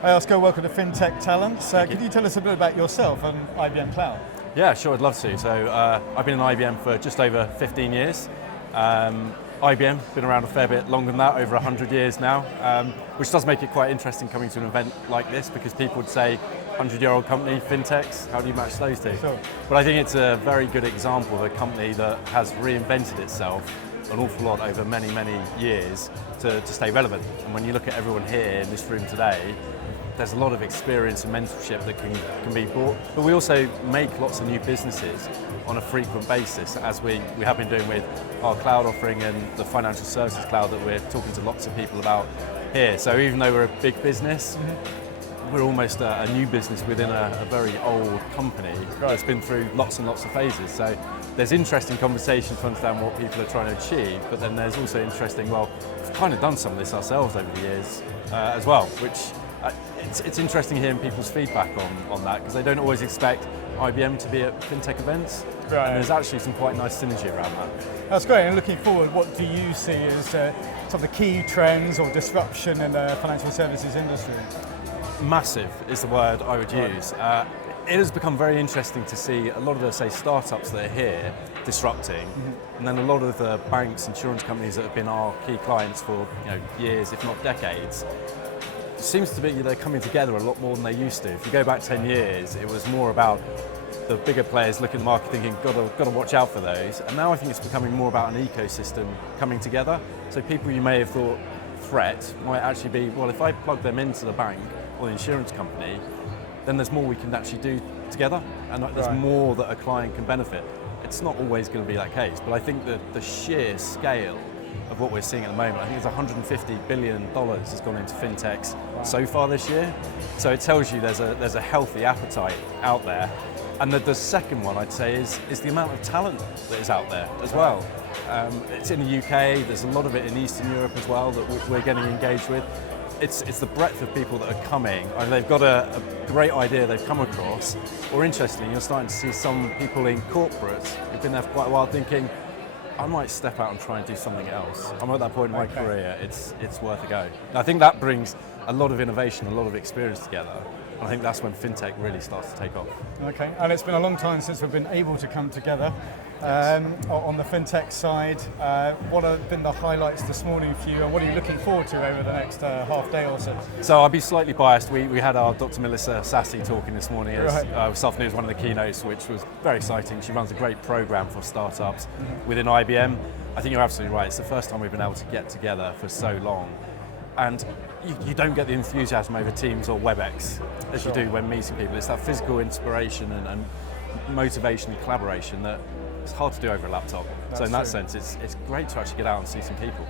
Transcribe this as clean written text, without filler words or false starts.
Hi Oscar, welcome to Fintech Talents. Could you tell us a bit about yourself and IBM Cloud? Yeah, sure, I'd love to. So I've been in IBM for just over 15 years. IBM, been around a fair bit longer than that, over 100 years now, which does make it quite interesting coming to an event like this because people would say, 100-year-old company, fintechs, how do you match those two? Sure. But I think it's a very good example of a company that has reinvented itself an awful lot over many, many years to stay relevant. And when you look at everyone here in this room today, there's a lot of experience and mentorship that can be brought. But we also make lots of new businesses on a frequent basis, as we have been doing with our cloud offering and the financial services cloud that we're talking to lots of people about here. So even though we're a big business, we're almost a new business within a very old company that's been through lots and lots of phases. So there's interesting conversations to understand what people are trying to achieve, but then there's also interesting, well, we've kind of done some of this ourselves over the years as well, which it's interesting hearing people's feedback on that, because they don't always expect IBM to be at fintech events, and there's actually some quite nice synergy around that. That's great, and looking forward, what do you see as some of the key trends or disruption in the financial services industry? Massive is the word I would use. It has become very interesting to see a lot of the, say, startups that are here disrupting, and then a lot of the banks, insurance companies that have been our key clients for years, if not decades. It seems to be they're coming together a lot more than they used to. If you go back 10 years, it was more about the bigger players looking at the market thinking, got to watch out for those. And now I think it's becoming more about an ecosystem coming together. So people you may have thought threat might actually be, well, if I plug them into the bank or the insurance company, then there's more we can actually do together, and there's more that a client can benefit. It's not always going to be that case, but I think that the sheer scale of what we're seeing at the moment, I think it's $150 billion has gone into fintechs so far this year. So it tells you there's a healthy appetite out there. And the second one I'd say is the amount of talent that is out there as well. It's in the UK, there's a lot of it in Eastern Europe as well that we're getting engaged with. It's the breadth of people that are coming. They've got a great idea they've come across, or interestingly, you're starting to see some people in corporates who've been there for quite a while thinking, I might step out and try and do something else. I'm at that point in my career, it's worth a go. And I think that brings a lot of innovation, a lot of experience together. And I think that's when fintech really starts to take off. Okay, and it's been a long time since we've been able to come together. On the fintech side, what have been the highlights this morning for you, and what are you looking forward to over the next half day or so? So I'll be slightly biased. We had our Dr. Melissa Sassy talking this morning this afternoon as one of the keynotes, which was very exciting. She runs a great program for startups within IBM. I think you're absolutely right. It's the first time we've been able to get together for so long. And you don't get the enthusiasm over Teams or WebEx as you do when meeting people. It's that physical inspiration and motivation and collaboration that it's hard to do over a laptop. So in that sense, it's great to actually get out and see some people.